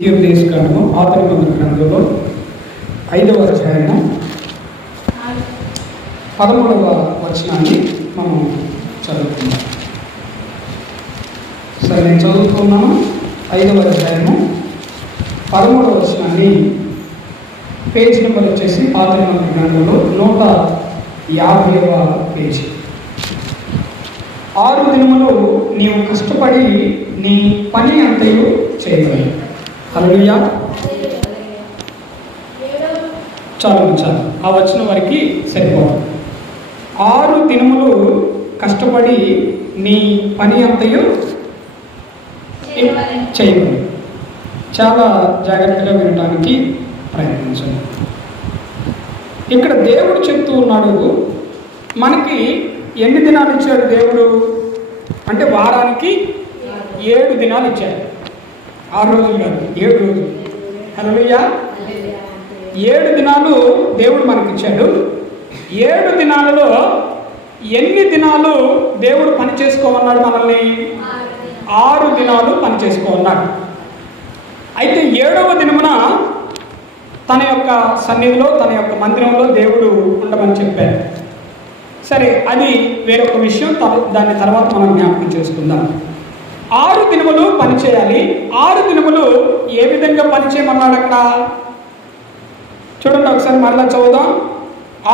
తీర్థేశకాండము ఆదికాండ గ్రంథంలో 5వ అధ్యాయము 13వ వచనాన్ని మనం చదువుకుందాం. సరే, నేను చదువుకున్నాను. 5వ అధ్యాయము 13వ వచనాన్ని, పేజ్ నెంబర్ వచ్చేసి ఆదికాండ గ్రంథంలో 150వ పేజీ. 6 దినములు నీవు కష్టపడి నీ పని అంతయు చేయగలవు. హల్లెలూయా. చాలు, ఆ వచ్చిన వారికి సరిపోతుంది. 6 దినములు కష్టపడి నీ పని అంతయు చేయగలవు. చాలా జాగ్రత్తగా వినడానికి ప్రయత్నించండి. ఇక్కడ దేవుడు చెప్తూ ఉన్నాడు, మనకి ఎన్ని దినాలు ఇచ్చాడు దేవుడు అంటే వారానికి 7 దినాలు ఇచ్చాడు. 6 రోజులు కాదు, 7 రోజులు. హల్లెలూయా. 7 దినాలు దేవుడు మనకి ఇచ్చాడు. 7 దినాలలో ఎన్ని దినాలు దేవుడు పని చేసుకోమన్నాడు? మనల్ని 6 దినాలు పని చేసుకోమన్నాడు. అయితే 7వ దినమున తన యొక్క సన్నిధిలో, తన యొక్క మందిరంలో దేవుడు ఉండమని చెప్పారు. సరే, అది వేరొక విషయం. దాని తర్వాత మనం జ్ఞాపకం చేసుకుందాం. 6 దినములు పని చేయాలి. 6 దినములు ఏ విధంగా పని చేయమన్నాడు అక్కడ చూడండి. ఒకసారి మళ్ళా చదువుదాం.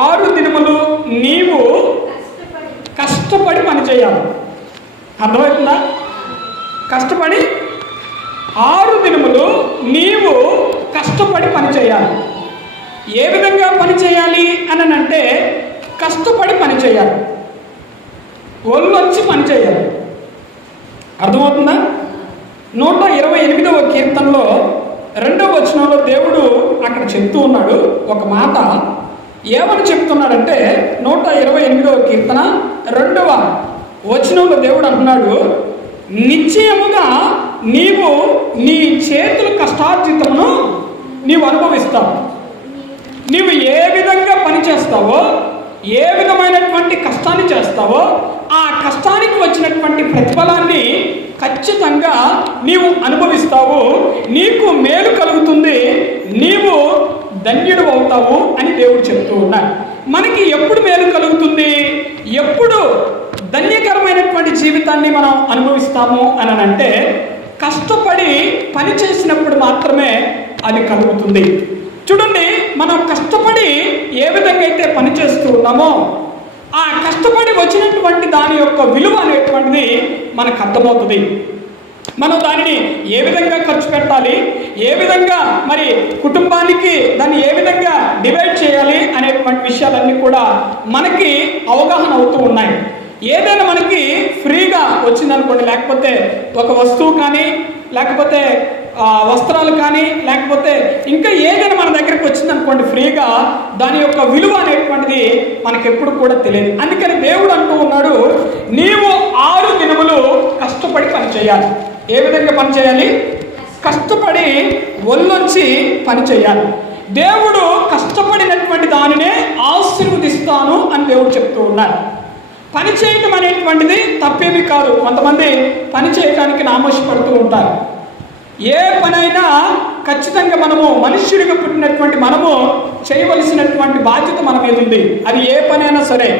6 దినములు నీవు కష్టపడి పని చేయాలి. అర్థమవుతుందా? కష్టపడి 6 దినములు నీవు కష్టపడి పని చేయాలి. ఏ విధంగా పని చేయాలి అని అంటే, కష్టపడి పని చేయాలి, ఒళ్ళొచ్చి పని చేయాలి. అర్థమవుతుందా? 128వ కీర్తనలో 2వ వచనంలో దేవుడు అక్కడ చెప్తూ ఉన్నాడు ఒక మాట. ఏమని చెప్తున్నాడంటే, 128వ కీర్తన 2వ వచనంలో దేవుడు అంటున్నాడు, నిశ్చయముగా నీవు నీ చేతుల కష్టార్జితమును నీవు అనుభవిస్తావు. నీవు ఏ విధంగా పని చేస్తావో, ఏ విధమైనటువంటి కష్టాన్ని చేస్తావో, ఆ కష్టానికి వచ్చినటువంటి ప్రతిఫలాన్ని ఖచ్చితంగా నీవు అనుభవిస్తావు. నీకు మేలు కలుగుతుంది, నీవు ధన్యుడు అవుతావు అని దేవుడు చెప్తూ ఉన్నాడు. మనకి ఎప్పుడు మేలు కలుగుతుంది, ఎప్పుడు ధన్యకరమైనటువంటి జీవితాన్ని మనం అనుభవిస్తాము అని అంటే, కష్టపడి పని చేసినప్పుడు మాత్రమే అది కలుగుతుంది. చూడండి, మనం కష్టపడి ఏ విధంగా అయితే పని చేస్తూ ఉన్నామో, ఆ కష్టపడి వచ్చినటువంటి దాని యొక్క విలువ అనేటువంటిది మనకు అర్థమవుతుంది. మనం దానిని ఏ విధంగా ఖర్చు పెట్టాలి, ఏ విధంగా మరి కుటుంబానికి దాన్ని ఏ విధంగా డివైడ్ చేయాలి అనేటువంటి విషయాలన్నీ కూడా మనకి అవగాహన అవుతూ ఉన్నాయి. ఏదైనా మనకి ఫ్రీగా వచ్చిందనుకోండి, లేకపోతే ఒక వస్తువు కానీ, లేకపోతే వస్త్రాలు కానీ, లేకపోతే ఇంకా ఏదైనా మన దగ్గరికి వచ్చిందనుకోండి ఫ్రీగా, దాని యొక్క విలువ అనేటువంటిది మనకి ఎప్పుడు కూడా తెలియదు. అందుకని దేవుడు అంటూ ఉన్నాడు, నీవు 6 దినములు కష్టపడి పని చేయాలి. ఏ విధంగా పని చేయాలి? కష్టపడి ఒళ్ళొంచి పని చేయాలి. దేవుడు కష్టపడినటువంటి దానినే ఆశీర్వదిస్తాను అని దేవుడు చెప్తూ ఉన్నాడు. పని చేయటం అనేటువంటిది తప్పేమీ కాదు. కొంతమంది పని చేయడానికి నామోషపడుతూ ఉంటారు. ఏ పనైనా ఖచ్చితంగా మనము మనుష్యుడిగా పుట్టినటువంటి మనము చేయవలసినటువంటి బాధ్యత మన మీద ఉంది. అది ఏ పనైనా సరే,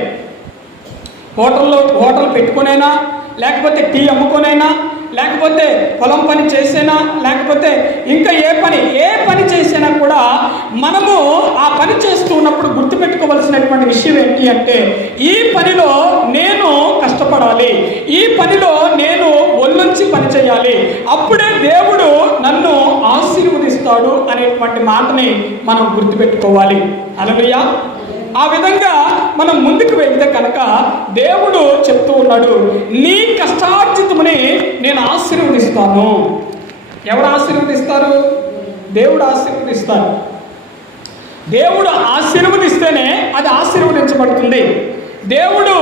హోటల్ పెట్టుకునైనా, లేకపోతే టీ అమ్ముకొనైనా, లేకపోతే పొలం పని చేసేనా, లేకపోతే ఇంకా ఏ పని చేసినా కూడా మనము ఆ పని చేస్తూ ఉన్నప్పుడు గుర్తుపెట్టుకోవాల్సినటువంటి విషయం ఏంటి అంటే, ఈ పనిలో నేను కష్టపడాలి, ఈ పనిలో నేను ఒళ్ళొంచి పని చేయాలి, అప్పుడే దేవుడు నన్ను ఆశీర్వదిస్తాడు అనేటువంటి మాటని మనం గుర్తుపెట్టుకోవాలి. హల్లెలూయా. ఆ విధంగా మనం ముందుకు వెళ్తే కనుక దేవుడు చెప్తూ ఉన్నాడు, నీ కష్టార్జితముని నేను ఆశీర్వదిస్తాను. ఎవరు ఆశీర్వదిస్తారు? దేవుడు ఆశీర్వదిస్తాడు. దేవుడు ఆశీర్వదిస్తేనే అది ఆశీర్వదించబడుతుంది. దేవుడు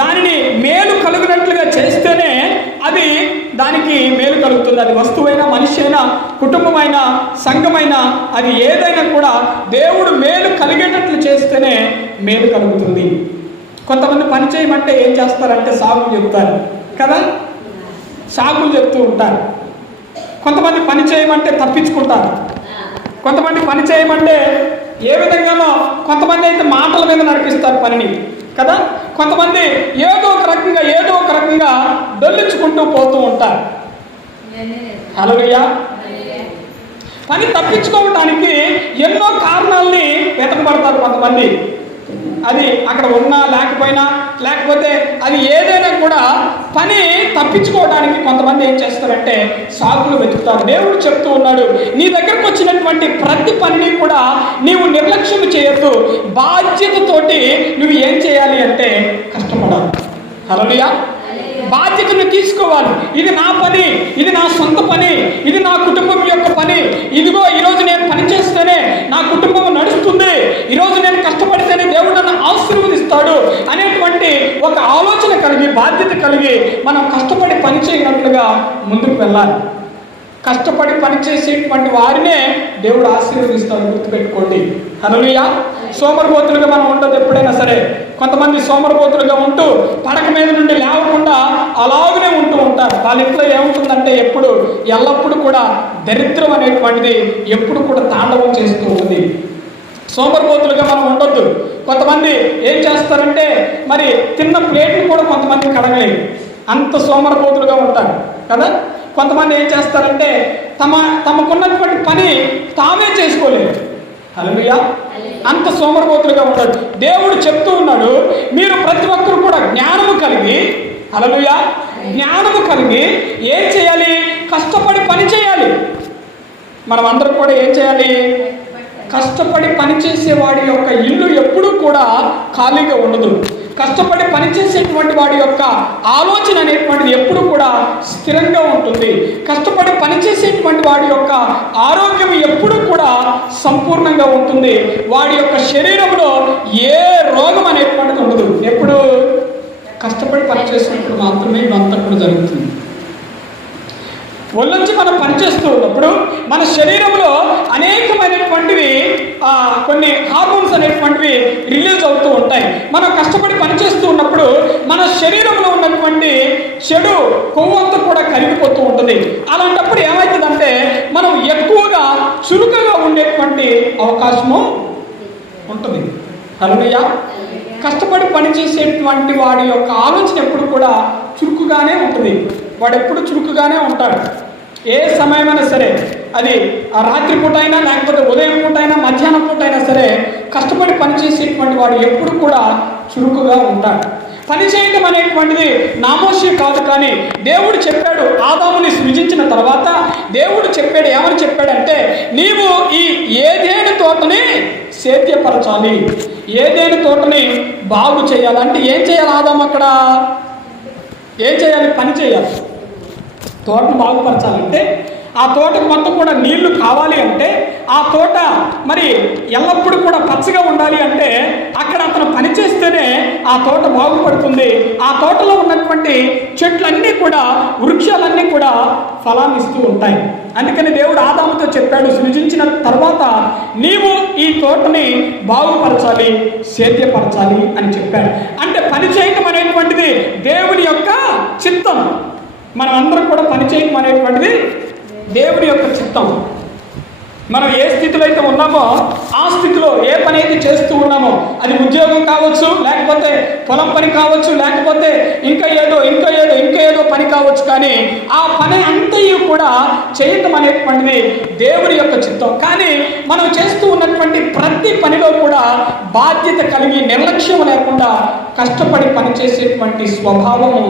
దానిని మేలు కలుగునట్లుగా చేస్తేనే అది దానికి మేలు కలుగుతుంది. అది వస్తువైనా, మనిషి అయినా, కుటుంబమైనా, సంఘమైనా, అది ఏదైనా కూడా దేవుడు మేలు కలిగేటట్లు చేస్తేనే మేలు కలుగుతుంది. కొంతమంది పని చేయమంటే ఏం చేస్తారంటే సాగులు చెప్తారు కదా, సాగులు చెప్తూ ఉంటారు. కొంతమంది పని చేయమంటే తప్పించుకుంటారు, కొంతమంది పని చేయమంటే ఏ విధంగానో, కొంతమంది అయితే మాటల మీద నడిపిస్తారు పనిని కదా, కొంతమంది ఏదో ఒక రకంగా డొల్లించుకుంటూ పోతూ ఉంటారు. హల్లెలూయా. పని తప్పించుకోవటానికి ఎన్నో కారణాలని వెతకబడతారు కొంతమంది. అది అక్కడ ఉన్నా లేకపోయినా, లేకపోతే అది ఏదైనా కూడా పని తప్పించుకోవడానికి కొంతమంది ఏం చేస్తారంటే సాకులు వెతుకుతారు. దేవుడు చెప్తూ ఉన్నాడు, నీ దగ్గరకు వచ్చినటువంటి ప్రతి పనిని కూడా నీవు నిర్లక్ష్యం చేయొద్దు, బాధ్యతతోటి నువ్వు ఏం చేయాలి అంటే కష్టపడాలి. హల్లెలూయా. బాధ్యతను తీసుకోవాలి. ఇది నా పని, ఇది నా సొంత పని, ఇది నా కుటుంబం యొక్క పని. ఇదిగో ఈరోజు నేను పని చేస్తేనే నా కుటుంబం నడుస్తుంది, ఈరోజు నేను కష్టపడితేనే దేవుడు నన్ను ఆశీర్వదిస్తాడు అనేటువంటి ఒక ఆలోచన కలిగి, బాధ్యత కలిగి మనం కష్టపడి పని చేయనట్లుగా ముందుకు వెళ్ళాలి. కష్టపడి పనిచేసేటువంటి వారినే దేవుడు ఆశీర్వదిస్తాడు, గుర్తుపెట్టుకోండి. హల్లెలూయా. సోమరిపోతులుగా మనం ఉండదు ఎప్పుడైనా సరే. కొంతమంది సోమరిపోతులుగా ఉంటూ పడక మీద నుండి లేవకుండా అలాగనే ఉంటూ ఉంటారు. వాళ్ళ ఇంట్లో ఏముంటుందంటే ఎల్లప్పుడూ కూడా దరిద్రం అనేటువంటిది ఎప్పుడు కూడా తాండవం చేస్తూ ఉంటుంది. సోమరిపోతులుగా మనం ఉండొద్దు. కొంతమంది ఏం చేస్తారంటే మరి తిన్న ప్లేట్ని కూడా కొంతమంది కడగలేరు, అంత సోమరిపోతులుగా ఉంటారు కదా. కొంతమంది ఏం చేస్తారంటే తమకున్నటువంటి పని తామే చేసుకోలేరు. హల్లెలూయా. అంత సోమరిపోతులుగా ఉంటాడు. దేవుడు చెప్తూ ఉన్నాడు, మీరు ప్రతి ఒక్కరు కూడా జ్ఞానము కలిగి, హల్లెలూయా, జ్ఞానము కలిగి ఏం చేయాలి? కష్టపడి పని చేయాలి. మనం అందరం కూడా ఏం చేయాలి? కష్టపడి పనిచేసే వాడి యొక్క ఇల్లు ఎప్పుడూ కూడా ఖాళీగా ఉండదు. కష్టపడి పనిచేసేటువంటి వాడి యొక్క ఆలోచన అనేటువంటిది ఎప్పుడు కూడా స్థిరంగా ఉంటుంది. కష్టపడి పనిచేసేటువంటి వాడి యొక్క ఆరోగ్యం ఎప్పుడు కూడా సంపూర్ణంగా ఉంటుంది. వాడి యొక్క శరీరంలో ఏ రోగం అనేటువంటిది ఉండదు. ఎప్పుడు కష్టపడి పనిచేసినప్పుడు మాత్రమే ఇదంతా కూడా జరుగుతుంది. ఒళ్ళొంచి మనం పనిచేస్తూ ఉన్నప్పుడు మన శరీరంలో అనేకమైనటువంటివి కొన్ని హార్మోన్స్ అనేటువంటివి రిలీజ్ అవుతూ ఉంటాయి. మనం కష్టపడి పనిచేస్తూ ఉన్నప్పుడు మన శరీరంలో ఉన్నటువంటి చెడు కొవ్వంతా కూడా కరిగిపోతూ ఉంటుంది. అలాంటప్పుడు ఏమవుతుందంటే మనం ఎక్కువగా చురుకుగా ఉండేటువంటి అవకాశము ఉంటుంది. హల్లెలూయా. కష్టపడి పనిచేసేటువంటి వాడి యొక్క ఆలోచన ఎప్పుడు కూడా చురుకుగానే ఉంటుంది. వాడు ఎప్పుడు చురుకుగానే ఉంటాడు. ఏ సమయమైనా సరే, అది రాత్రి పూట అయినా, లేకపోతే ఉదయం పూట అయినా, మధ్యాహ్నం పూట అయినా సరే, కష్టపడి పనిచేసేటువంటి వాడు ఎప్పుడు కూడా చురుకుగా ఉంటాడు. పని చేయటం అనేటువంటిది నామోషి కాదు. కానీ దేవుడు చెప్పాడు, ఆదాముని సృజించిన తర్వాత దేవుడు చెప్పాడు, ఏమని చెప్పాడంటే, నీవు ఈ ఏదేని తోటని సేద్యపరచాలి, ఏదేని తోటని బాగు చేయాలి. అంటే ఏం చేయాలి? ఆదాము అక్కడ ఏం చేయాలి? పని చేయాలి. తోటను బాగుపరచాలంటే, ఆ తోటకు మొత్తం కూడా నీళ్లు కావాలి అంటే, ఆ తోట మరి ఎల్లప్పుడూ కూడా పచ్చగా ఉండాలి అంటే, అక్కడ అతను పని చేస్తేనే ఆ తోట బాగుపడుతుంది. ఆ తోటలో ఉన్నటువంటి చెట్లన్నీ కూడా, వృక్షాలన్నీ కూడా ఫలాన్ని ఇస్తూ ఉంటాయి. అందుకని దేవుడు ఆదాముతో చెప్పాడు, సృజించిన తర్వాత నీవు ఈ తోటని బాగుపరచాలి, సేద్యపరచాలి అని చెప్పాడు. అంటే పని చేయటం అనేటువంటిది దేవుని యొక్క చిత్తం. మనం అందరం కూడా పని చేయటం అనేటువంటిది దేవుని యొక్క చిత్తం. మనం ఏ స్థితిలో అయితే ఉన్నామో ఆ స్థితిలో ఏ పని అయితే చేస్తూ ఉన్నామో, అది ఉద్యోగం కావచ్చు, లేకపోతే పొలం పని కావచ్చు, లేకపోతే ఇంకా ఏదో పని కావచ్చు, కానీ ఆ పని అంతయు కూడా చేయటం అనేటువంటిది దేవుని యొక్క చిత్తం. కానీ మనం చేస్తూ ఉన్నటువంటి ప్రతి పనిలో కూడా బాధ్యత కలిగి, నిర్లక్ష్యం లేకుండా కష్టపడి పనిచేసేటువంటి స్వభావము,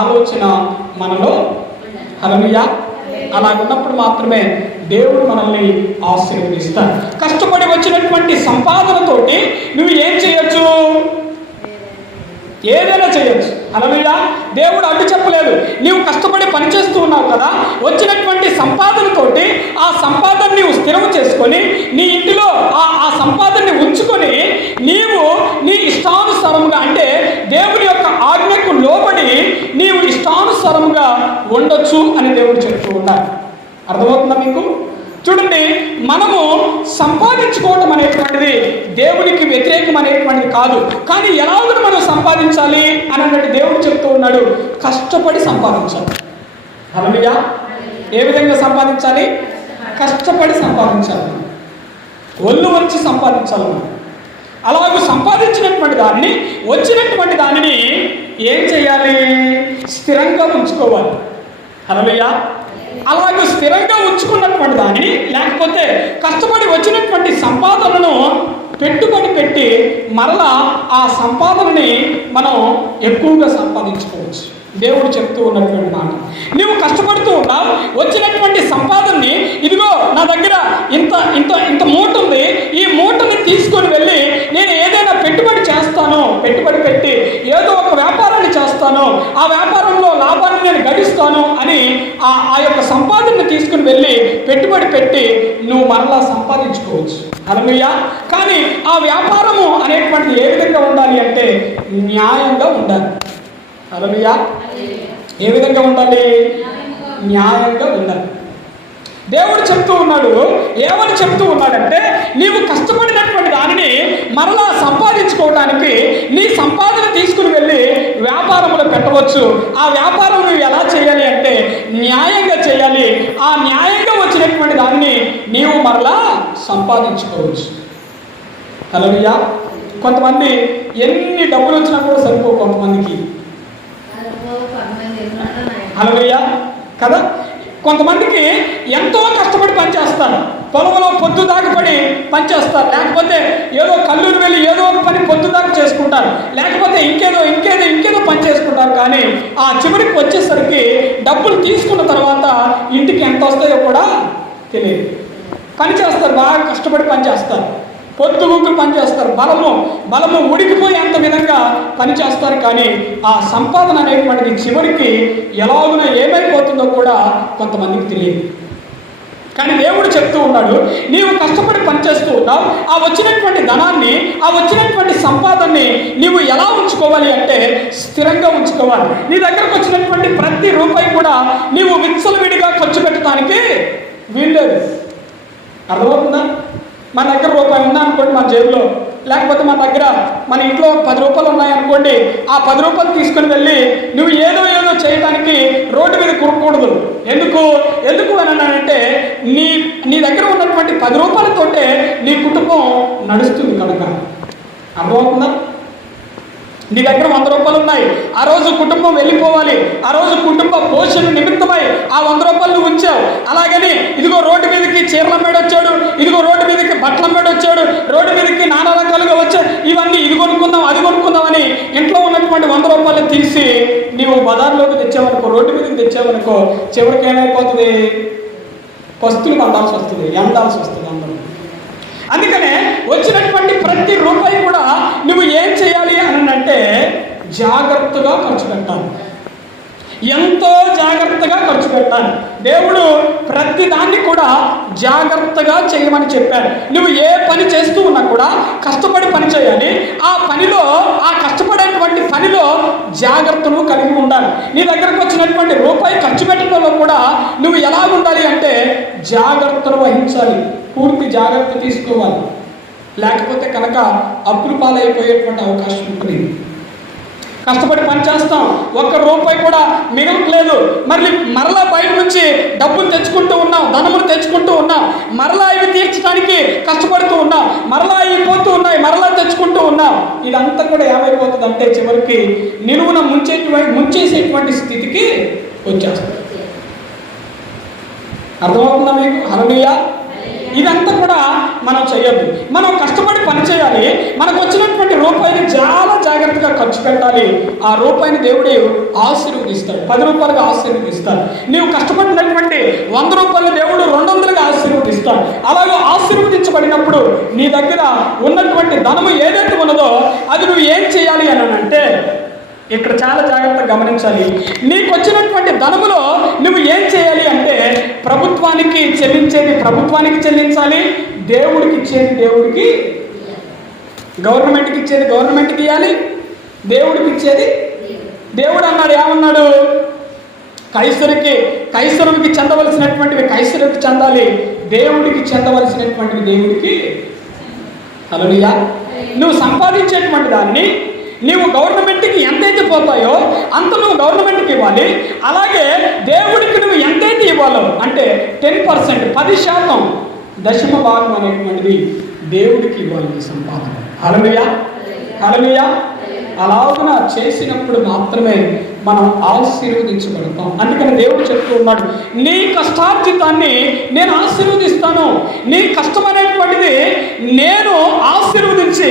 ఆలోచన మనలో. హల్లెలూయా. అలా ఉన్నప్పుడు మాత్రమే దేవుడు మనల్ని ఆశీర్వదిస్తాడు. కష్టపడి వచ్చినటువంటి సంపాదనతోటి నువ్వు ఏం చేయొచ్చు? ఏదైనా చేయొచ్చు. హల్లెలూయా. దేవుడు అడ్డు చెప్పలేదు. నీవు కష్టపడి పనిచేస్తూ ఉన్నావు కదా, వచ్చినటువంటి సంపాదనతోటి ఆ సంపాదన నీవు స్థిరం చేసుకొని నీ ఇంటిలో ఆ సంపాదనని ఉంచుకొని నీవు నీ ఇష్టానుసారంగా, అంటే దేవుని యొక్క ఆజ్ఞకు లోబడి నీవు ఇష్టానుసారంగా ఉండొచ్చు అని దేవుడు చెప్తూ ఉన్నాడు. అర్థమవుతుందా మీకు? చూడండి, మనము సంపాదించుకోవటం అనేటువంటిది దేవునికి వ్యతిరేకం అనేటువంటిది కాదు. కానీ ఎలాగో మనం సంపాదించాలి అని అన్నట్టు దేవుడు చెప్తూ ఉన్నాడు, కష్టపడి సంపాదించాలి. హల్లెలూయా. ఏ విధంగా సంపాదించాలి? కష్టపడి సంపాదించాలి, ఒళ్ళు వచ్చి సంపాదించాలి. అలాగే సంపాదించినటువంటి దాన్ని, వచ్చినటువంటి దానిని ఏం చేయాలి? స్థిరంగా ఉంచుకోవాలి. హల్లెలూయా. అలాగే స్థిరంగా ఉంచుకున్నటువంటి దానిని, లేకపోతే కష్టపడి వచ్చినటువంటి సంపాదనను పెట్టుబడి పెట్టి మరలా ఆ సంపాదనని మనం ఎక్కువగా సంపాదించుకోవచ్చు. దేవుడు చెప్తూ ఉన్నటువంటి మాట, నీవు కష్టపడుతూ ఉన్నావు, వచ్చినటువంటి సంపాదనని, ఇదిగో నా దగ్గర ఇంత ఇంత ఇంత మూట ఉంది, ఈ మూటని తీసుకొని వెళ్ళి నేను ఏదైనా పెట్టుబడి చేస్తాను, పెట్టుబడి పెట్టి ఏదో ఒక వ్యాపారాన్ని చేస్తాను, ఆ వ్యాపారంలో లాభాన్ని నేను గడిస్తాను అని ఆ యొక్క సంపాదనని తీసుకుని వెళ్ళి పెట్టుబడి పెట్టి నువ్వు మరలా సంపాదించుకోవచ్చు. హల్లెలూయా. కానీ ఆ వ్యాపారము అనేటువంటిది ఏ విధంగా ఉండాలి అంటే న్యాయంగా ఉండాలి. హల్లెలూయా. ఏ విధంగా ఉండాలి? న్యాయంగా ఉండాలి. దేవుడు చెప్తూ ఉన్నాడు, ఏమని చెప్తూ ఉన్నాడంటే నీవు కష్టపడినటువంటి దానిని మరలా సంపాదించుకోవడానికి నీ సంపాదన తీసుకుని వెళ్ళి వ్యాపారంలో పెట్టవచ్చు. ఆ వ్యాపారం నువ్వు ఎలా చేయాలి అంటే న్యాయంగా చేయాలి. ఆ న్యాయంగా వచ్చినటువంటి దాన్ని నీవు మరలా సంపాదించుకోవచ్చు. హల్లెలూయా. కొంతమంది ఎన్ని డబ్బులు వచ్చినా కూడా సరిపో కొంతమందికి. హల్లెలూయా కదా. కొంతమందికి ఎంతో కష్టపడి పనిచేస్తారు, పొలంలో పొద్దు దాకా పడి పనిచేస్తారు, లేకపోతే ఏదో కల్లూరు వెళ్ళి ఏదో ఒక పని పొద్దు దాకా చేసుకుంటారు, లేకపోతే ఇంకేదో పని చేసుకుంటారు. కానీ ఆ చివరికి వచ్చేసరికి డబ్బులు తీసుకున్న తర్వాత ఇంటికి ఎంత వస్తాయో కూడా తెలియదు. పని చేస్తారు, బాగా కష్టపడి పని చేస్తారు, పొద్దుగుంకులు పనిచేస్తారు, బలము ఉడికిపోయేంత విధంగా పనిచేస్తారు. కానీ ఆ సంపాదన అనేటువంటిది చివరికి ఎలాగున ఏమైపోతుందో కూడా కొంతమందికి తెలియదు. కానీ దేవుడు చెప్తూ ఉన్నాడు, నీవు కష్టపడి పనిచేస్తూ ఉన్నావు, ఆ వచ్చినటువంటి ధనాన్ని, ఆ వచ్చినటువంటి సంపాదనని నీవు ఎలా ఉంచుకోవాలి అంటే స్థిరంగా ఉంచుకోవాలి. నీ దగ్గరకు వచ్చినటువంటి ప్రతి రూపాయి కూడా నీవు విచ్చలవిడిగా ఖర్చు పెట్టడానికి వీల్లేదు. అర్థమవుతుందా? మన దగ్గర రూపాయి ఉందనుకోండి మన జేబులో, లేకపోతే మన ఇంట్లో 10 రూపాయలు ఉన్నాయనుకోండి, ఆ 10 రూపాయలు తీసుకుని వెళ్ళి నువ్వు ఏదో చేయడానికి రోడ్డు మీద కురకూడదు. ఎందుకు అని అంటే నీ దగ్గర ఉన్నటువంటి 10 రూపాయలతోటే నీ కుటుంబం నడుస్తుంది కనుక. అర్థమవుతుందా? నీ దగ్గర 100 రూపాయలు ఉన్నాయి, ఆ రోజు కుటుంబం వెళ్ళిపోవాలి, ఆ రోజు కుటుంబ పోషణ నిమిత్తమై ఆ 100 రూపాయలు ఉంచావు. అలాగని ఇదిగో రోడ్డు మీదకి చీరల మీద వచ్చాడు, ఇదిగో రోడ్డు మీదకి బట్టల మీద వచ్చాడు, రోడ్డు మీదకి నానా రకాలుగా వచ్చాడు, ఇవన్నీ ఇది కొనుక్కుందాం అది కొనుక్కుందామని ఇంట్లో ఉన్నటువంటి 100 రూపాయలు తీసి నీవు బజార్లోకి తెచ్చావనుకో, రోడ్డు మీదకి తెచ్చావనుకో, చివరికి ఏమైపోతుంది? పస్తులు పండాల్సి వస్తుంది, ఎండాల్సి వస్తుంది అందరూ. అందుకనే వచ్చినటువంటి ప్రతి రూపాయి కూడా నువ్వు ఏం చేయాలి అని అంటే జాగ్రత్తగా ఖర్చు పెట్టాలి, ఎంతో జాగ్రత్తగా ఖర్చు పెట్టాలి. దేవుడు ప్రతి దాన్ని కూడా జాగ్రత్తగా చేయమని చెప్పాడు. నువ్వు ఏ పని చేస్తూ ఉన్నా కూడా కష్టపడి పని చేయాలి. ఆ కష్టపడేటువంటి పనిలో జాగ్రత్తను కలిగి ఉండాలి. నీ దగ్గరకు వచ్చినటువంటి రూపాయి ఖర్చు పెట్టడంలో కూడా నువ్వు ఎలా ఉండాలి అంటే జాగ్రత్తలు వహించాలి, పూర్తి జాగ్రత్త తీసుకోవాలి. లేకపోతే కనుక అప్పులు పాలైపోయేటువంటి అవకాశం ఉంటుంది. కష్టపడి పని చేస్తాం, 1 రూపాయి కూడా మిగలట్లేదు, మరలా బయట నుంచి డబ్బులు తెచ్చుకుంటూ ఉన్నాం, ధనములు తెచ్చుకుంటూ ఉన్నాం, మరలా ఇవి తీర్చడానికి కష్టపడుతూ ఉన్నాం, మరలా ఇవి పోతూ ఉన్నాయి, మరలా తెచ్చుకుంటూ ఉన్నాం. ఇదంతా కూడా ఏమైపోతుంది అంటే చివరికి నిలువున ముంచేసేటువంటి స్థితికి వచ్చేస్తుంది. అర్థమవుతుందా మీకు? హల్లెలూయా. ఇదంతా కూడా మనం చేయొద్దు. మనం కష్టపడి పని చేయాలి, మనకు వచ్చినటువంటి రూపాయిని చాలా జాగ్రత్తగా ఖర్చు పెట్టాలి. ఆ రూపాయిని దేవుడు ఆశీర్వదిస్తాడు, 10 రూపాయలుగా ఆశీర్వదిస్తాడు. నీవు కష్టపడినటువంటి 100 రూపాయలు దేవుడు 200గా ఆశీర్వదిస్తాడు. అలాగే ఆశీర్వదించబడినప్పుడు నీ దగ్గర ఉన్నటువంటి ధనము ఏదైతే ఉన్నదో అది నువ్వు ఏం చేయాలి అని అంటే ఇక్కడ చాలా జాగ్రత్తగా గమనించాలి. నీకు వచ్చినటువంటి ధనములో నువ్వు ఏం చేయాలి అంటే ప్రభుత్వానికి చెల్లించేది ప్రభుత్వానికి చెల్లించాలి, దేవుడికి ఇచ్చేది దేవుడికి, గవర్నమెంట్కి ఇచ్చేది గవర్నమెంట్కి ఇవ్వాలి, దేవుడికి ఇచ్చేది దేవుడు అన్నాడు. ఏమన్నాడు? కైసరునికి చెందవలసినటువంటివి కైసరునికి చెందాలి, దేవుడికి చెందవలసినటువంటివి దేవుడికి. హల్లెలూయా. నువ్వు సంపాదించేటువంటి దాన్ని నీవు గవర్నమెంట్ గవర్నమెంట్కి ఎంతైతే పోతాయో అంత నువ్వు గవర్నమెంట్కి ఇవ్వాలి. అలాగే దేవుడికి నువ్వు ఎంతైతే ఇవ్వాలో అంటే 10%, 10% దశమ భాగం అనేటువంటిది దేవుడికి ఇవ్వాలి ఈ సంపాదన. హల్లెలూయా, హల్లెలూయా. అలాగున చేసినప్పుడు మాత్రమే మనం ఆశీర్వదించబడతాం. అందుకని దేవుడు చెప్తూ ఉన్నాడు, నీ కష్టార్జితాన్ని నేను ఆశీర్వదిస్తాను. నీ కష్టమనేటువంటిది నేను ఆశీర్వదించి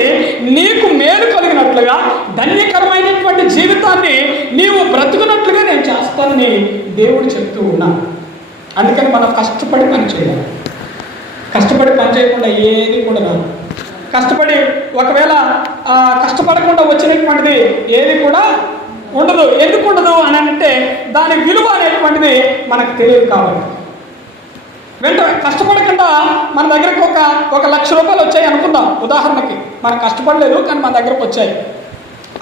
నీకు మేలు కలిగినట్లుగా ధన్యకరమైనటువంటి జీవితాన్ని నీవు బ్రతుకున్నట్లుగా నేను చేస్తానని దేవుడు చెప్తూ ఉన్నాను. అందుకని మనం కష్టపడి పని చేయాలి. కష్టపడి పని చేయకుండా ఏది కూడా రాదు. కష్టపడి ఒకవేళ కష్టపడకుండా వచ్చినటువంటిది ఏది కూడా ఉండదు. ఎందుకు ఉండదు అని అంటే దాని విలువ అనేటువంటిది మనకు తెలియదు కాబట్టి. కష్టపడకుండా మన దగ్గరకు ఒక 1,00,000 రూపాయలు వచ్చాయి అనుకుందాం. ఉదాహరణకి మనం కష్టపడలేదు కానీ మన దగ్గరకు వచ్చాయి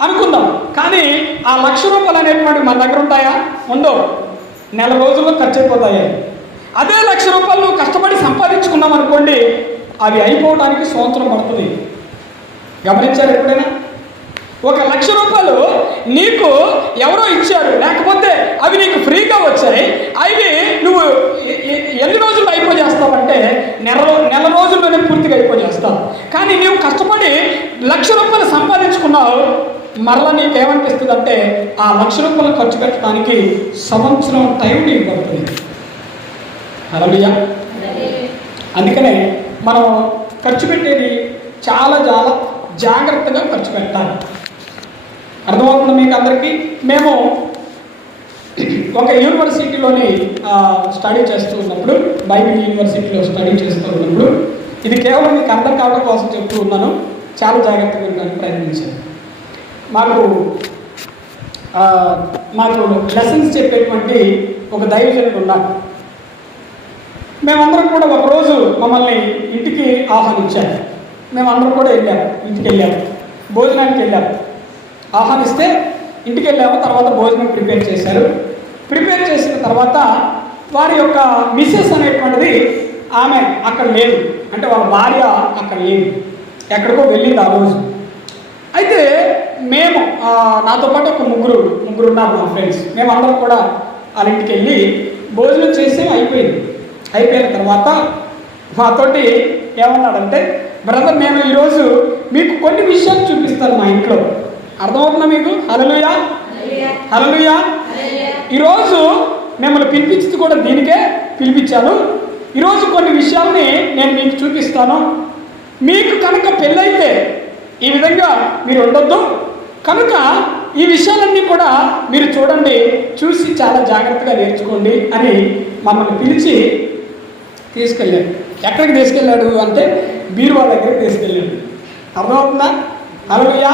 అనుకుందాం. కానీ ఆ 1,00,000 రూపాయలు అనేటువంటివి మన దగ్గర ఉంటాయా? ఉండవు. నెల రోజుల్లో ఖర్చు అయిపోతాయి. అదే 1,00,000 రూపాయలు నువ్వు కష్టపడి సంపాదించుకున్నాం అనుకోండి, అవి అయిపోవడానికి సంవత్సరం పడుతుంది. గమనించారు ఎప్పుడైనా? 1,00,000 రూపాయలు నీకు ఎవరో ఇచ్చారు, లేకపోతే అవి నీకు ఫ్రీగా వచ్చాయి. అవి నువ్వు ఎన్ని రోజుల్లో అయిపోజేస్తావంటే నెల రోజుల్లోనే పూర్తిగా అయిపోజేస్తావు. కానీ నీవు కష్టపడి 1,00,000 రూపాయలు సంపాదించుకున్నావు. మరలా నీకేమనిపిస్తుంది అంటే ఆ 1,00,000 రూపాయలు ఖర్చు పెట్టడానికి సంవత్సరం టైం నీకు పడుతుంది. హల్లెలూయా. అందుకనే మనం ఖర్చు పెట్టేది చాలా చాలా జాగ్రత్తగా ఖర్చు పెట్టాలి. అర్థమవుతుంది మీకు అందరికీ? మేము ఒక యూనివర్సిటీలోని స్టడీ చేస్తూ ఉన్నప్పుడు, బైబిల్ యూనివర్సిటీలో స్టడీ చేస్తూ ఉన్నప్పుడు, ఇది కేవలం మీకు అర్థం కావడం కోసం చెప్తూ ఉన్నాను, చాలా జాగ్రత్తగా ఉండడానికి ప్రయత్నించాను. మాకు లెసన్స్ చెప్పేటువంటి ఒక దైవజనుడు ఉన్నారు. మేమందరం కూడా ఒకరోజు మమ్మల్ని ఇంటికి ఆహ్వానించారు. మేమందరం కూడా వెళ్ళాము, ఇంటికి వెళ్ళాము, భోజనానికి వెళ్ళాము. ఆహ్వానిస్తే ఇంటికి వెళ్ళాము. తర్వాత భోజనం ప్రిపేర్ చేశారు. ప్రిపేర్ చేసిన తర్వాత వారి యొక్క మిస్సెస్ అనేటువంటిది ఆమె అక్కడ లేదు, అంటే వాళ్ళ భార్య అక్కడ లేదు, ఎక్కడికో వెళ్ళింది ఆ రోజు. అయితే మేము నాతో పాటు ఒక ముగ్గురు ఉన్నారు మా ఫ్రెండ్స్. మేమందరం కూడా వాళ్ళ ఇంటికి వెళ్ళి భోజనం చేసి అయిపోయిన తర్వాత మాతోటి ఏమన్నాడంటే, బ్రదర్ నేను ఈరోజు మీకు కొన్ని విషయాలు చూపిస్తాను మా ఇంట్లో. అర్థమవుతుందా మీకు? హల్లెలూయా, హల్లెలూయా. ఈరోజు మిమ్మల్ని పిలిపించింది కూడా దీనికే పిలిపించాను. ఈరోజు కొన్ని విషయాల్ని నేను మీకు చూపిస్తాను. మీకు కనుక పెళ్ళైతే ఈ విధంగా మీరు ఉండొద్దు కనుక ఈ విషయాలన్నీ కూడా మీరు చూడండి, చూసి చాలా జాగ్రత్తగా నేర్చుకోండి అని మమ్మల్ని పిలిచి తీసుకెళ్ళాడు. ఎక్కడికి తీసుకెళ్ళాడు అంటే బీరువా దగ్గరికి తీసుకెళ్ళాడు. అర్థమవుతుందా? హల్లెలూయా.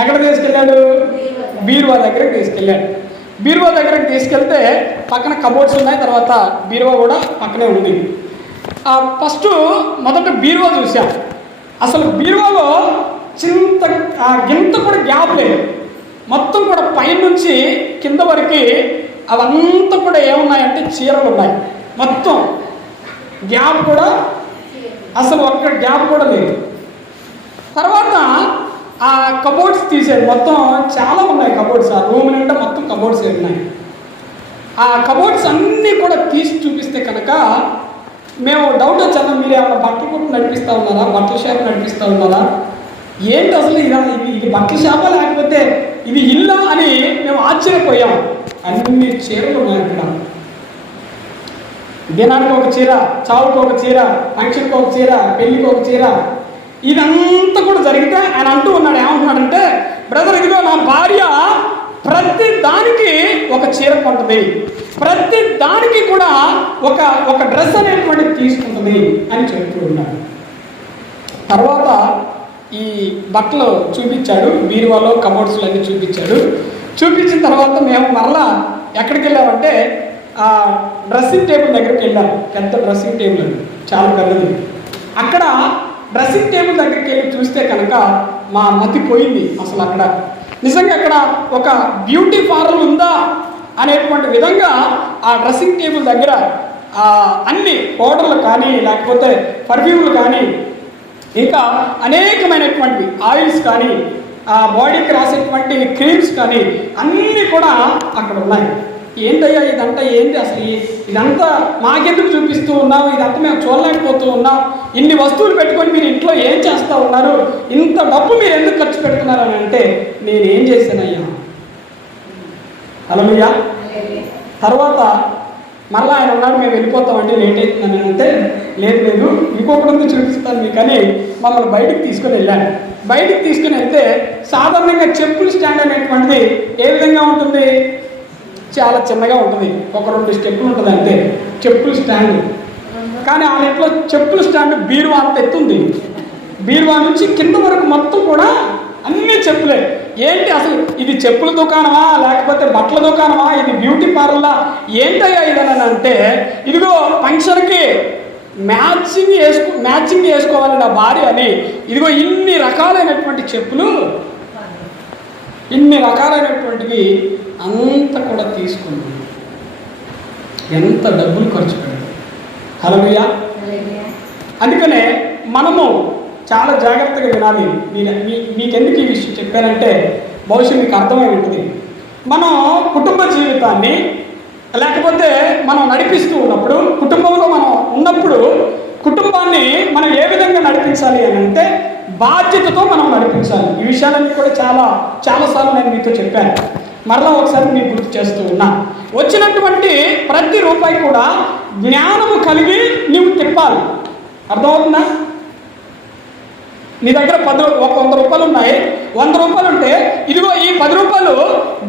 ఎక్కడ తీసుకెళ్ళాడు? బీరువా దగ్గరికి తీసుకెళ్ళాడు. బీరువా దగ్గరికి తీసుకెళ్తే పక్కన కబోర్డ్స్ ఉన్నాయి, తర్వాత బీరువా కూడా పక్కనే ఉంది. ఫస్ట్ మొదట బీరువా చూసాం. అసలు బీరువాలో గింత కూడా గ్యాప్ లేదు. మొత్తం కూడా పైనుంచి కింద వరకు అవంతా కూడా ఏమున్నాయంటే చీరలు ఉన్నాయి. మొత్తం గ్యాప్ కూడా అసలు ఒక్క గ్యాప్ కూడా లేదు. తర్వాత ఆ కబోర్డ్స్ తీసేది, మొత్తం చాలా ఉన్నాయి కబోర్డ్స్. ఆ రూమ్ నిండా మొత్తం కబోర్డ్స్ ఉన్నాయి. ఆ కబోర్డ్స్ అన్నీ కూడా తీసి చూపిస్తే కనుక మేము డౌట్ వచ్చాము, మీరు ఏమన్నా బట్టల కొట్టు నడిపిస్తూ ఉన్నారా, బట్టల షాప్ నడిపిస్తూ ఉన్నారా, ఏంటి అసలు ఇది బట్టల షాపా లేకపోతే ఇది ఇల్లా అని మేము ఆశ్చర్యపోయాం. అన్ని చీరలు ఉన్నాయి అక్కడ. దినానికి ఒక చీర, చావుకి ఒక చీర, ఫంక్షన్కి ఒక చీర, పెళ్ళికి ఒక చీర, ఇదంతా కూడా జరిగితే ఆయన అంటూ ఉన్నాడు, ఏమంటున్నాడంటే, బ్రదర్ ఇదిగో నా భార్య ప్రతి దానికి ఒక చీర కొంటుంది, ప్రతి దానికి కూడా ఒక డ్రెస్ అనేటువంటిది తీసుకుంటుంది అని చెప్తూ ఉన్నాడు. తర్వాత ఈ బట్టలు చూపించాడు, బీరువాలో కబోర్డ్స్లో అన్నీ చూపించాడు. చూపించిన తర్వాత మేము మరలా ఎక్కడికి వెళ్ళామంటే ఆ డ్రెస్సింగ్ టేబుల్ దగ్గరికి వెళ్ళాము. పెద్ద డ్రెస్సింగ్ టేబుల్ అది, చాలా పెద్దది. అక్కడ డ్రెస్సింగ్ టేబుల్ దగ్గరికి వెళ్ళి చూస్తే కనుక మా మతి పోయింది. అసలు అక్కడ నిజంగా అక్కడ ఒక బ్యూటీ పార్లర్ ఉందా అనేటువంటి విధంగా ఆ డ్రెస్సింగ్ టేబుల్ దగ్గర అన్ని పౌడర్లు కానీ, లేకపోతే పర్ఫ్యూమ్లు కానీ, ఇంకా అనేకమైనటువంటి ఆయిల్స్ కానీ, ఆ బాడీకి రాసేటువంటి క్రీమ్స్ కానీ అన్నీ కూడా అక్కడ ఉన్నాయి. ఏంటయ్యా ఇదంతా ఏంటి అసలు, ఇదంతా మాకెందుకు చూపిస్తూ ఉన్నావు, ఇదంతా మేము చూడలేకపోతూ ఉన్నాం, ఇన్ని వస్తువులు పెట్టుకొని మీరు ఇంట్లో ఏం చేస్తూ ఉన్నారు, ఇంత డబ్బు మీరు ఎందుకు ఖర్చు పెడుతున్నారు అని అంటే, నేనేం చేశానయ్యా. హల్లెలూయా. తర్వాత మళ్ళీ ఆయన ఉన్నాడు, మేము వెళ్ళిపోతామండి, లేట్ అవుతుందని అంటే, లేదు ఇంకొకటి చూపిస్తాను మీకు అని మమ్మల్ని బయటికి తీసుకొని వెళ్ళాను. బయటికి తీసుకుని వెళ్తే సాధారణంగా చెప్పుల స్టాండ్ అనేటువంటిది ఏ విధంగా ఉంటుంది, చాలా చిన్నగా ఉంటుంది, ఒక 2 స్టెప్పులు ఉంటుంది అంతే చెప్పుల స్టాండ్. కానీ ఆ ఇంట్లో చెప్పుల స్టాండ్ బీరువా అంత ఎత్తుంది. బీరువా నుంచి కింద వరకు మొత్తం కూడా అన్ని చెప్పులే. ఏంటి అసలు, ఇది చెప్పుల దుకాణమా లేకపోతే బట్టల దుకాణమా, ఇది బ్యూటీ పార్లరా, ఏంటయ్యా ఇదని అంటే, ఇదిగో ఫంక్షన్కి మ్యాచింగ్ వేసుకోవాలి నా భార్య అని, ఇదిగో ఇన్ని రకాలైనటువంటి చెప్పులు, ఇన్ని రకాలైనటువంటివి అంత కూడా తీసుకుంది. ఎంత డబ్బులు ఖర్చు పెట్టారు. హల్లెలూయా. అందుకనే మనము చాలా జాగ్రత్తగా వినాలి. మీకెందుకు ఈ విషయం చెప్పానంటే, బహుశా మీకు అర్థమై ఉంటుంది. మనం కుటుంబ జీవితాన్ని లేకపోతే మనం నడిపిస్తూ ఉన్నప్పుడు, కుటుంబంలో మనం ఉన్నప్పుడు కుటుంబాన్ని మనం ఏ విధంగా నడిపించాలి అని అంటే, బాధ్యతతో మనం నడిపించాలి. ఈ విషయాలన్నీ కూడా చాలాసార్లు నేను మీతో చెప్పాను. మరలా ఒకసారి మీకు గుర్తు చేస్తూ ఉన్నా. వచ్చినటువంటి ప్రతి రూపాయి కూడా జ్ఞానము కలిగి నీవు తిప్పాలి. అర్థమవుతుందా? నీ దగ్గర 100 రూపాయలు ఉన్నాయి, 100 రూపాయలు ఉంటే, ఇదిగో ఈ 10 రూపాయలు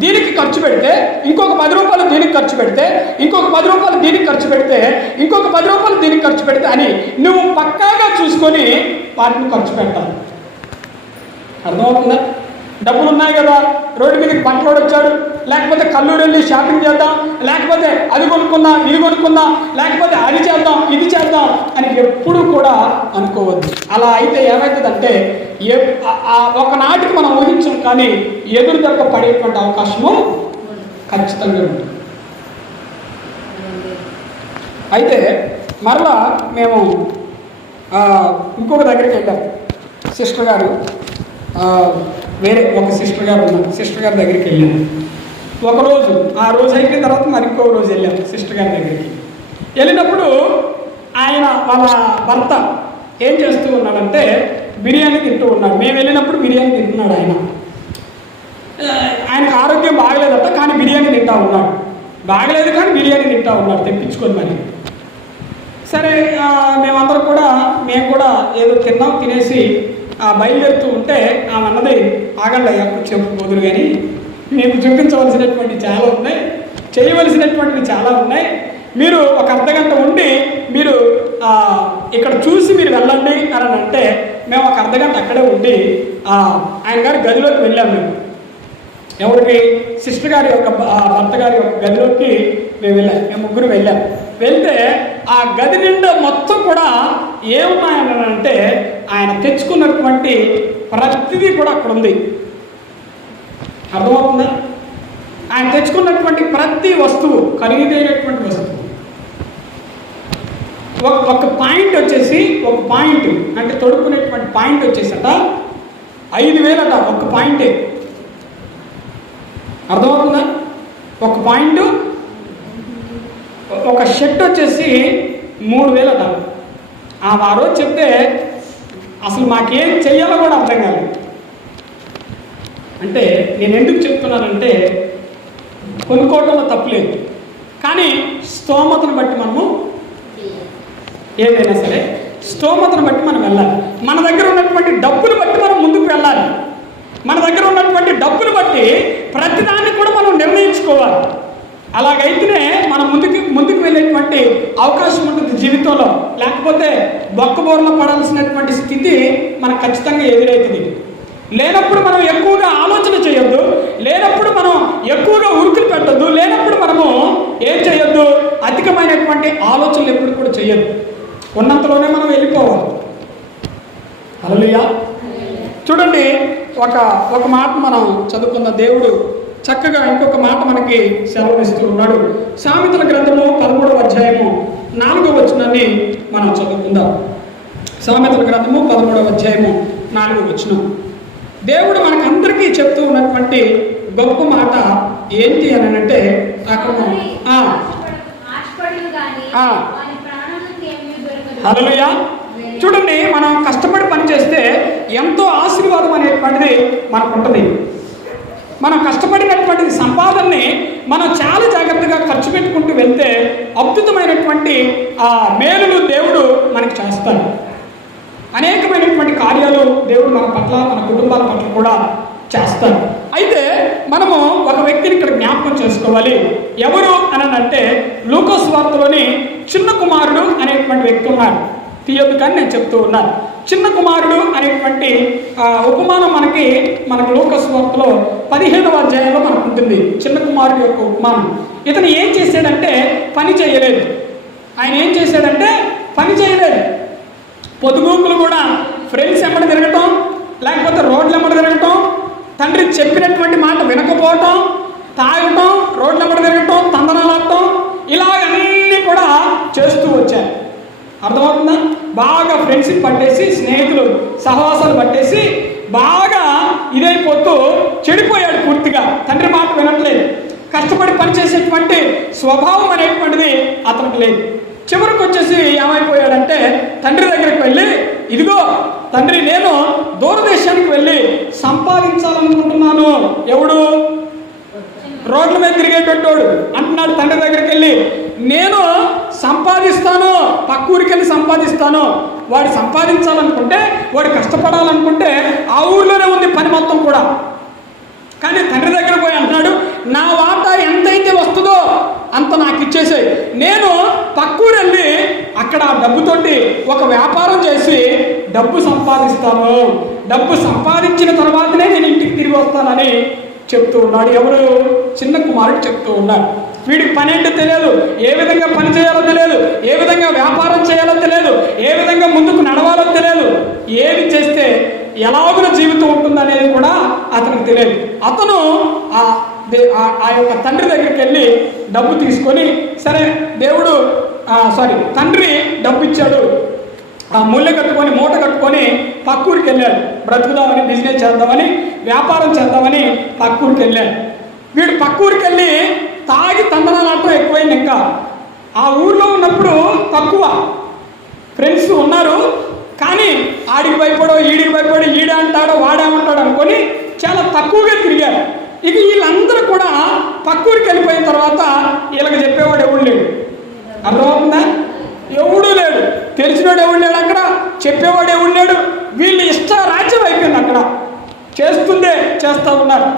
దీనికి ఖర్చు పెడితే, ఇంకొక 10 రూపాయలు దీనికి ఖర్చు పెడితే, ఇంకొక 10 రూపాయలు దీనికి ఖర్చు పెడితే, ఇంకొక 10 రూపాయలు దీనికి ఖర్చు పెడితే అని నువ్వు పక్కాగా చూసుకొని వాటిని ఖర్చు పెట్టాలి. అర్థమవుతుందా? డబ్బులు ఉన్నాయి కదా, రోడ్డు మీదకి బంట్లోడు వచ్చాడు, లేకపోతే కల్లూరు వెళ్ళి షాపింగ్ చేద్దాం, లేకపోతే అది కొనుక్కుందాం, ఇది కొనుక్కుందాం, లేకపోతే అది చేద్దాం, ఇది చేద్దాం అని ఎప్పుడు కూడా అనుకోవద్దు. అలా అయితే ఏమవుతుందంటే, ఒకనాటికి మనం ఊహించం, కానీ ఎదురు దెబ్బ పడేటువంటి అవకాశము ఖచ్చితంగా ఉంటుంది. అయితే మరలా మేము ఇంకొక దగ్గరికి వెళ్ళాం. సిస్టర్ గారు, వేరే ఒక సిస్టర్ గారు ఉన్నారు, సిస్టర్ గారి దగ్గరికి వెళ్ళాము. ఒకరోజు, ఆ రోజు అయిపోయిన తర్వాత మరి ఇంకో రోజు వెళ్ళాము సిస్టర్ గారి దగ్గరికి. వెళ్ళినప్పుడు ఆయన వాళ్ళ భర్త ఏం చేస్తూ ఉన్నాడంటే, బిర్యానీ తింటూ ఉన్నాడు. మేము వెళ్ళినప్పుడు బిర్యానీ తింటున్నాడు ఆయన. ఆయనకు ఆరోగ్యం బాగలేదట, కానీ బిర్యానీ తింటా ఉన్నాడు. బాగలేదు కానీ బిర్యానీ తింటా ఉన్నాడు తెప్పించుకొని మరి. సరే మేము కూడా ఏదో తిన్నాం, తినేసి బయలుదేరుతూ ఉంటే ఆమె అన్నది, ఆగండి అయ్యా చెప్పు పోదురు, కానీ మీకు చూపించవలసినటువంటి చాలా ఉన్నాయి, చేయవలసినటువంటివి చాలా ఉన్నాయి, మీరు ఒక అర్ధగంట ఉండి మీరు ఇక్కడ చూసి మీరు వెళ్ళండి అని అంటే, మేము ఒక అర్ధగంట అక్కడే ఉండి ఆయన గారి గదిలోకి వెళ్ళాము. మేము ఎవరికి, సిస్టర్ గారి యొక్క భర్త గారి యొక్క గదిలోకి మేము ముగ్గురు వెళ్ళాం. వెళ్తే ఆ గది నిండా మొత్తం కూడా ఏమున్నాయని అంటే, ఆయన తెచ్చుకున్నటువంటి ప్రతిదీ కూడా అక్కడ ఉంది. అర్థమవుతుందా? ఆయన తెచ్చుకున్నటువంటి ప్రతి వస్తువు ఖరీదైనటువంటి వస్తువు. ఒక పాయింట్ వచ్చేసి, ఒక పాయింట్ అంటే తొడుక్కునేటువంటి పాయింట్ వచ్చేసట 5,000 అట ఒక పాయింటే. అర్థమవుతుందా? ఒక పాయింట్, ఒక షర్ట్ వచ్చేసి 3,000 అట. ఆ రోజు చెప్తే అసలు మాకేం చెయ్యాలో కూడా అర్థం కాలేదు. అంటే నేను ఎందుకు చెప్తున్నానంటే, కొనుక్కోవడంలో తప్పులేదు, కానీ స్తోమతను బట్టి మనము ఏదైనా సరే స్తోమతను బట్టి మనం వెళ్ళాలి. మన దగ్గర ఉన్నటువంటి డబ్బులు బట్టి మనం ముందుకు వెళ్ళాలి. మన దగ్గర ఉన్నటువంటి డబ్బులు బట్టి ప్రతిదాన్ని కూడా మనం నిర్ణయించుకోవాలి. అలాగైతేనే మనం ముందుకు వెళ్ళేటువంటి అవకాశం ఉంటుంది జీవితంలో. లేకపోతే బొక్కబోర్లో పడాల్సినటువంటి స్థితి మనకు ఖచ్చితంగా ఎదురవుతుంది. లేనప్పుడు మనం ఎక్కువగా ఆలోచన చేయొద్దు, లేనప్పుడు మనం ఎక్కువగా ఉరుకులు పెట్టద్దు, లేనప్పుడు మనము ఏం చేయొద్దు, అధికమైనటువంటి ఆలోచనలు ఎప్పుడు కూడా చేయొద్దు. ఉన్నంతలోనే మనం వెళ్ళిపోవాలి. హల్లెలూయా. చూడండి, ఒక మాట మనం చదువుకున్న దేవుడు చక్కగా ఇంకొక మాట మనకి సెలవునిస్తూ ఉన్నాడు. సామెతల గ్రంథము 13వ అధ్యాయము 4వ వచనాన్ని మనం చదువుకుందాం. సామెతల గ్రంథము 13వ అధ్యాయము 4వ వచనం. దేవుడు మనకందరికీ చెప్తూ ఉన్నటువంటి గొప్ప మాట ఏంటి అని అంటే అక్కడ హల్లెలూయా. చూడండి, మనం కష్టపడి పని చేస్తే ఎంతో ఆశీర్వాదం అనేటువంటిది మనకు ఉంటుంది. మనం కష్టపడినటువంటి సంపాదనని మనం చాలా జాగ్రత్తగా ఖర్చు పెట్టుకుంటూ వెళ్తే అద్భుతమైనటువంటి మేలులు దేవుడు మనకి చేస్తాడు. అనేకమైనటువంటి కార్యాలు దేవుడు మన పట్ల, మన కుటుంబాల పట్ల కూడా చేస్తాడు. అయితే మనము ఒక వ్యక్తిని ఇక్కడ జ్ఞాపకం చేసుకోవాలి. ఎవరు అని అంటే లూకా సువార్తలోని చిన్న కుమారుడు అనేటువంటి వ్యక్తి ఉన్నాడు. తీయొద్దు కానీ నేను చెప్తూ ఉన్నాను. చిన్న కుమారుడు అనేటువంటి ఉపమానం మనకు లూకా సువార్తలో 15వ అధ్యాయంలో మనకు ఉంటుంది. చిన్న కుమారుడు యొక్క ఉపమానం. ఇతను ఏం చేశాడంటే పని చేయలేదు. ఆయన ఏం చేశాడంటే పని చేయలేదు. పొదుగుకులు కూడా ఫ్రెండ్స్ ఎమ్మడి తిరగటం, లేకపోతే రోడ్లు ఎమ్మడి తిరగటం, తండ్రి చెప్పినటువంటి మాట వినకపోవటం, తాగటం, రోడ్లు ఎమ్మడి తిరగటం, తందనాలాడటం, ఇలాగన్నీ కూడా చేస్తూ వచ్చారు. అర్థమవుతుందా? బాగా ఫ్రెండ్షిప్ పట్టేసి, స్నేహితులు సహవాసాలు పట్టేసి బాగా ఇదైపోతూ చెడిపోయాడు పూర్తిగా. తండ్రి మాట వినట్లేదు. కష్టపడి పనిచేసేటువంటి స్వభావం అనేటువంటిది అతనికి లేదు. చివరికి వచ్చేసి ఏమైపోయాడంటే తండ్రి దగ్గరికి వెళ్ళి, ఇదిగో తండ్రి, నేను దూరదేశానికి వెళ్ళి సంపాదించాలనుకుంటున్నాను. ఎవడు? రోడ్ల మీద తిరిగేటట్టు అంటున్నాడు. తండ్రి దగ్గరికి వెళ్ళి, నేను సంపాదిస్తాను, పక్క ఊరికి వెళ్ళి సంపాదిస్తాను. వాడు సంపాదించాలనుకుంటే, వాడు కష్టపడాలనుకుంటే ఆ ఊర్లోనే ఉంది పని మొత్తం కూడా. కానీ తండ్రి దగ్గర పోయి అంటున్నాడు, నా వాటా ఎంతైతే వస్తుందో అంత నాకు ఇచ్చేసాయి. నేను పక్కూరు వెళ్ళి అక్కడ డబ్బుతోటి ఒక వ్యాపారం చేసి డబ్బు సంపాదిస్తాను. డబ్బు సంపాదించిన తర్వాతనే నేను ఇంటికి తిరిగి వస్తానని చెప్తూ ఉన్నాడు. ఎవరు? చిన్న కుమారుడు చెప్తూ ఉన్నాడు. వీడికి పని ఏంటో తెలియదు, ఏ విధంగా పని చేయాలో తెలియదు, ఏ విధంగా వ్యాపారం చేయాలో తెలియదు, ఏ విధంగా ముందుకు నడవాలో తెలియదు, ఏమి చేస్తే ఎలాగున జీవితం ఉంటుందనేది కూడా అతనికి తెలియదు. అతను ఆ యొక్క తండ్రి దగ్గరికి వెళ్ళి డబ్బు తీసుకొని, సరే తండ్రి డబ్బు ఇచ్చాడు, ఆ ముళ్ళె కట్టుకొని మూట కట్టుకొని పక్కూరికి వెళ్ళాడు. బ్రతుకుదామని, బిజినెస్ చేద్దామని, వ్యాపారం చేద్దామని పక్కూరికి వెళ్ళాడు. వీడు పక్కూరికి వెళ్ళి తాగి తందనాలాటం ఎక్కువైంది. ఇంకా ఆ ఊర్లో ఉన్నప్పుడు తక్కువ ఫ్రెండ్స్ ఉన్నారు, కానీ ఆడికి భయపడో, ఈడికి భయపడో, ఈడే అంటాడో, వాడేమంటాడు అనుకొని చాలా తక్కువగా తిరిగారు. ఇక వీళ్ళందరూ కూడా పక్కూరికి వెళ్ళిపోయిన తర్వాత వీళ్ళకి చెప్పేవాడు ఎవడు లేడు. అర్థమవుతుందా? ఎవడూ లేడు. తెలిసినోడు ఎవడు లేడు, అక్కడ చెప్పేవాడు ఎవడు లేడు. వీళ్ళు ఇష్ట రాజ్యం అయిపోయింది. అక్కడ చేస్తూ ఉన్నారు,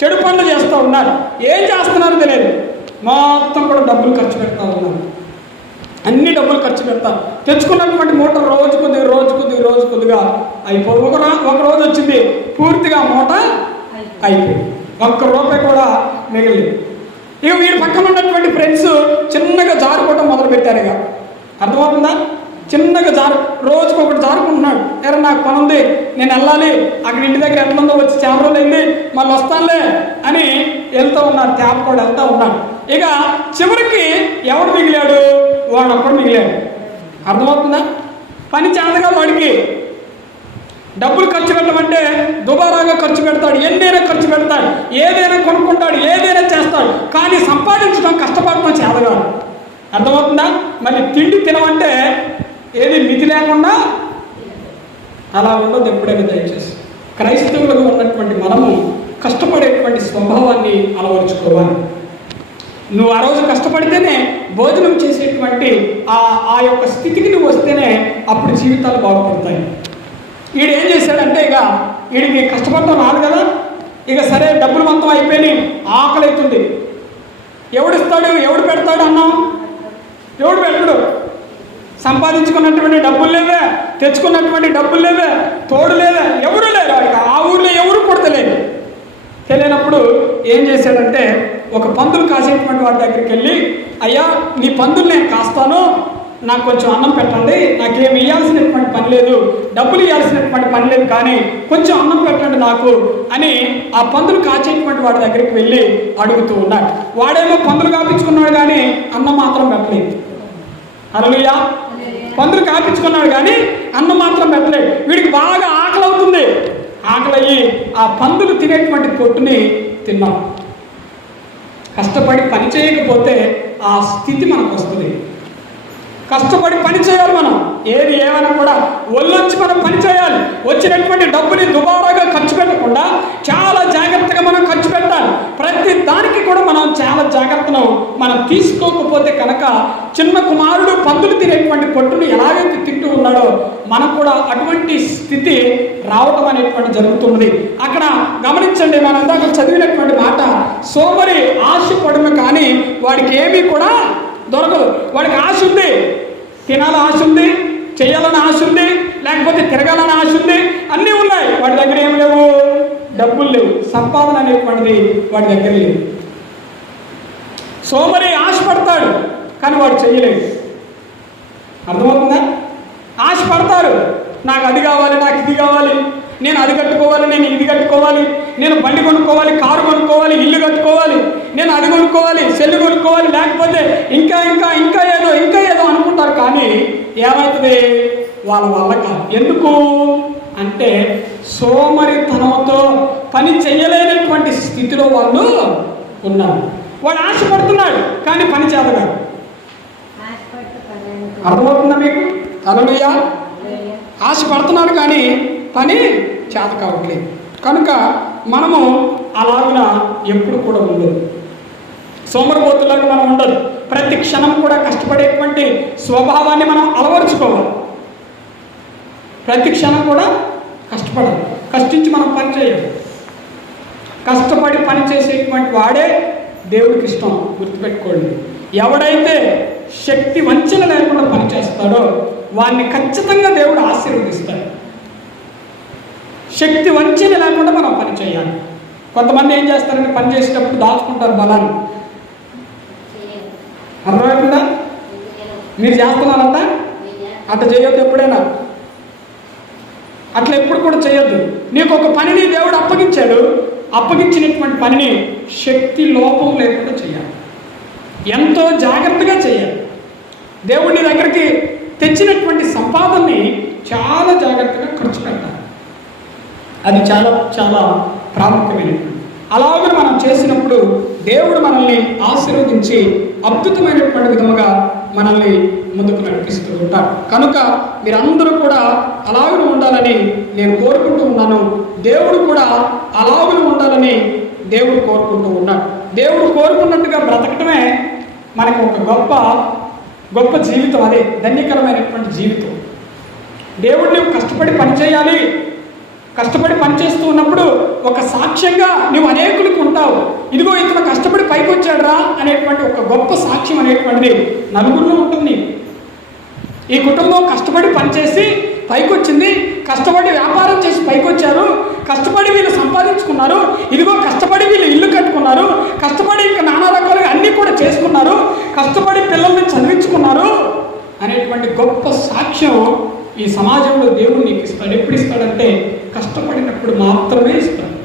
చెడు పనులు చేస్తూ ఉన్నారు. ఏం చేస్తున్నారో తెలియదు. మొత్తం కూడా డబ్బులు ఖర్చు పెడతా ఉన్నారు. అన్ని డబ్బులు ఖర్చు పెడతారు. తెచ్చుకున్నటువంటి మూట రోజు కొద్దిగా అయిపోయి ఒక రోజు వచ్చింది, పూర్తిగా మూట అయిపోయింది. ₹1 కూడా మిగిలింది. ఇక వీడి పక్కన ఉన్నటువంటి ఫ్రెండ్స్ చిన్నగా జారుకోవటం మొదలు పెట్టారు. ఇక అర్థమవుతుందా? చిన్నగా రోజుకొకటి జారుకుంటున్నాడు. ఎరా నాకు పని ఉంది, నేను వెళ్ళాలి, అక్కడ ఇంటి దగ్గర ఎంతమందో వచ్చి చాలా రోజులు అయింది, మళ్ళీ వస్తానులే అని వెళ్తూ ఉన్నారు. ట్యాప్ కూడా వెళ్తూ ఉన్నాడు. ఇక చివరికి ఎవడు మిగిలాడు? వాడు ఒక్కడు మిగిలాడు. అర్థమవుతుందా? పని చేతగా వాడికి డబ్బులు ఖర్చు పెట్టమంటే దుబారాగా ఖర్చు పెడతాడు, ఎన్నైనా ఖర్చు పెడతాడు, ఏదైనా కొనుక్కుంటాడు, ఏదైనా చేస్తాడు. కానీ సంపాదించడం, కష్టపడటం చేతగాడు. అర్థమవుతుందా? మళ్ళీ తిండి తినమంటే ఏది మితి లేకుండా అలా ఉండదు ఎప్పుడైనా. దయచేసి క్రైస్తవులుగా ఉన్నటువంటి మనము కష్టపడేటువంటి స్వభావాన్ని అలవరుచుకోవాలి. నువ్వు ఆ రోజు కష్టపడితేనే భోజనం చేసేటువంటి ఆ యొక్క స్థితికి నువ్వు వస్తేనే అప్పుడు జీవితాలు బాగుపడతాయి. వీడు ఏం చేశాడంటే, ఇక వీడికి కష్టపడటం రాదు కదా. ఇక సరే డబ్బులు మొత్తం అయిపోయి ఆకలి అవుతుంది. ఎవడిస్తాడు, ఎవడు పెడతాడు అన్నాం? ఎవడు పెట్టడు. సంపాదించుకున్నటువంటి డబ్బులు లేవే, తెచ్చుకున్నటువంటి డబ్బులు లేవే, తోడు లేవే, ఎవరు లేరు. ఆ ఊర్లో ఎవరు కొడతలేదు. తెలియనప్పుడు ఏం చేశాడంటే, ఒక పందులు కాసేటువంటి వాడి దగ్గరికి వెళ్ళి, అయ్యా నీ పందులు నేను కాస్తాను, నాకు కొంచెం అన్నం పెట్టండి, నాకేమి ఇవ్వాల్సినటువంటి పని లేదు, డబ్బులు ఇవ్వాల్సినటువంటి పని లేదు, కానీ కొంచెం అన్నం పెట్టండి నాకు అని ఆ పందులు కాచేటువంటి వాడి దగ్గరికి వెళ్ళి అడుగుతూ ఉన్నాడు. వాడేమో పందులు కాపించుకున్నాడు కానీ అన్నం మాత్రం పెట్టలేదు. హల్లెలూయా. పందులు కాపించుకున్నాడు కానీ అన్నం మాత్రం పెట్టలేదు. వీడికి బాగా ఆకలి అవుతుంది. ఆకలి అయ్యి పందులు తినేటువంటి పొట్టుని తిన్నాం. కష్టపడి పని చేయకపోతే ఆ స్థితి మనకు వస్తుంది. కష్టపడి పని చేయాలి. మనం ఏది ఏమైనా కూడా ఒళ్ళొచ్చి మనం పని చేయాలి. వచ్చినటువంటి డబ్బుని దుబారాగా ఖర్చు పెట్టకుండా చాలా జాగ్రత్తగా మనం ఖర్చు పెట్టాలి. ప్రతి దానికి కూడా మనం చాలా జాగ్రత్తను మనం తీసుకోకపోతే కనుక చిన్న కుమారుడు పందులు తినేటువంటి పొట్టును ఎలాగైతే తింటూ ఉన్నాడో మనకు కూడా అటువంటి స్థితి రావటం అనేటువంటి జరుగుతున్నది. అక్కడ గమనించండి, మనం ఇందాక చదివినటువంటి మాట, సోమరి ఆశ పడును కానీ వాడికి ఏమీ కూడా దొరకదు. వాడికి ఆశ ఉంది, తినాలని ఆశ ఉంది, చేయాలని ఆశ ఉంది, లేకపోతే తిరగాలని ఆశ ఉంది, అన్నీ ఉన్నాయి. వాడి దగ్గర ఏం లేవు, డబ్బులు లేవు, సంపాదన అనేటువంటిది వాడి దగ్గర లేదు. సోమరి ఆశ పడతాడు కానీ వాడు చెయ్యలేడు. అర్థమవుతుందా? ఆశ పడతారు, నాకు అది కావాలి, నాకు ఇది కావాలి, నేను అది కట్టుకోవాలి, నేను ఇది కట్టుకోవాలి, నేను బండి కొనుక్కోవాలి, కారు కొనుక్కోవాలి, ఇల్లు కట్టుకోవాలి, నేను అది కొనుక్కోవాలి, సెల్లు కొనుక్కోవాలి, లేకపోతే ఇంకా ఇంకా ఇంకా ఏదో ఇంకా ఏదో అనుకుంటారు. కానీ ఏమవుతుంది, వాళ్ళ వల్ల కాదు. ఎందుకు అంటే సోమరితనంతో పని చేయలేనటువంటి స్థితిలో వాళ్ళు ఉన్నారు. వాడు ఆశపడుతున్నాడు కానీ పని చేతగాడు. అర్థమవుతుందా మీకు? హల్లెలూయా. ఆశపడుతున్నాడు కానీ పని చేత కావట్లేదు. కనుక మనము అలాగున ఎప్పుడు కూడా ఉండదు, సోమరిపోతులాగా మనం ఉండదు. ప్రతి క్షణం కూడా కష్టపడేటువంటి స్వభావాన్ని మనం అలవరుచుకోవాలి. ప్రతి క్షణం కూడా కష్టపడాలి, కష్టించి మనం పని చేయాలి. కష్టపడి పని చేసేటువంటి వాడే దేవుడికి ఇష్టం. గుర్తుపెట్టుకోండి, ఎవడైతే శక్తి వంచన లేకుండా పని చేస్తాడో వాడిని ఖచ్చితంగా దేవుడు ఆశీర్వదిస్తాడు. శక్తి వంచన లేకుండా మనం పని చేయాలి. కొంతమంది ఏం చేస్తారంటే పని చేసేటప్పుడు దాచుకుంటారు బలాన్ని. అర్థమవుతుందా? మీరు చేస్తున్నారంట అట్లా చేయొద్దు. ఎప్పుడైనా అట్లా ఎప్పుడు కూడా చేయొద్దు. నీకు ఒక పనిని దేవుడు అప్పగించాడు, అప్పగించినటువంటి పనిని శక్తి లోపం లేకుండా చేయాలి, ఎంతో జాగ్రత్తగా చేయాలి. దేవుడు నీ దగ్గరికి తెచ్చినటువంటి సంపాదనని చాలా జాగ్రత్తగా ఖర్చు పెట్టాలి. అది చాలా చాలా ప్రాముఖ్యమైనటువంటి. అలాగే మనం చేసినప్పుడు దేవుడు మనల్ని ఆశీర్వదించి అద్భుతమైనటువంటి విధముగా మనల్ని ముందుకు నడిపిస్తూ ఉంటాడు. కనుక మీరందరూ కూడా అలాగే ఉండాలని నేను కోరుకుంటూ ఉన్నాను. దేవుడు కూడా అలాగే ఉండాలని దేవుడు కోరుకుంటూ ఉన్నాడు. దేవుడు కోరుకున్నట్టుగా బ్రతకటమే మనకు ఒక గొప్ప గొప్ప జీవితం. అదే ధన్యకరమైనటువంటి జీవితం. దేవుడు నువ్వు కష్టపడి పనిచేయాలి, కష్టపడి పనిచేస్తూ ఉన్నప్పుడు ఒక సాక్ష్యంగా నువ్వు అనేకులకు ఉంటావు. ఇదిగో ఇతను కష్టపడి పైకి వచ్చాడురా అనేటువంటి ఒక గొప్ప సాక్ష్యం అనేటువంటిది నలుగురిలో ఉంటుంది. ఈ కుటుంబం కష్టపడి పనిచేసి పైకి వచ్చింది, కష్టపడి వ్యాపారం చేసి పైకి వచ్చారు, కష్టపడి వీళ్ళు సంపాదించుకున్నారు, ఇదిగో కష్టపడి వీళ్ళు ఇల్లు కట్టుకున్నారు, కష్టపడి ఇంకా నానా రకాలుగా అన్నీ కూడా చేసుకున్నారు, కష్టపడి పిల్లల్ని చదివించుకున్నారు అనేటువంటి గొప్ప సాక్ష్యం ఈ సమాజంలో దేవుడు నీకు ఇస్తాడు. ఎప్పుడు ఇస్తాడంటే కష్టపడినప్పుడు మాత్రమే ఇస్తాడు.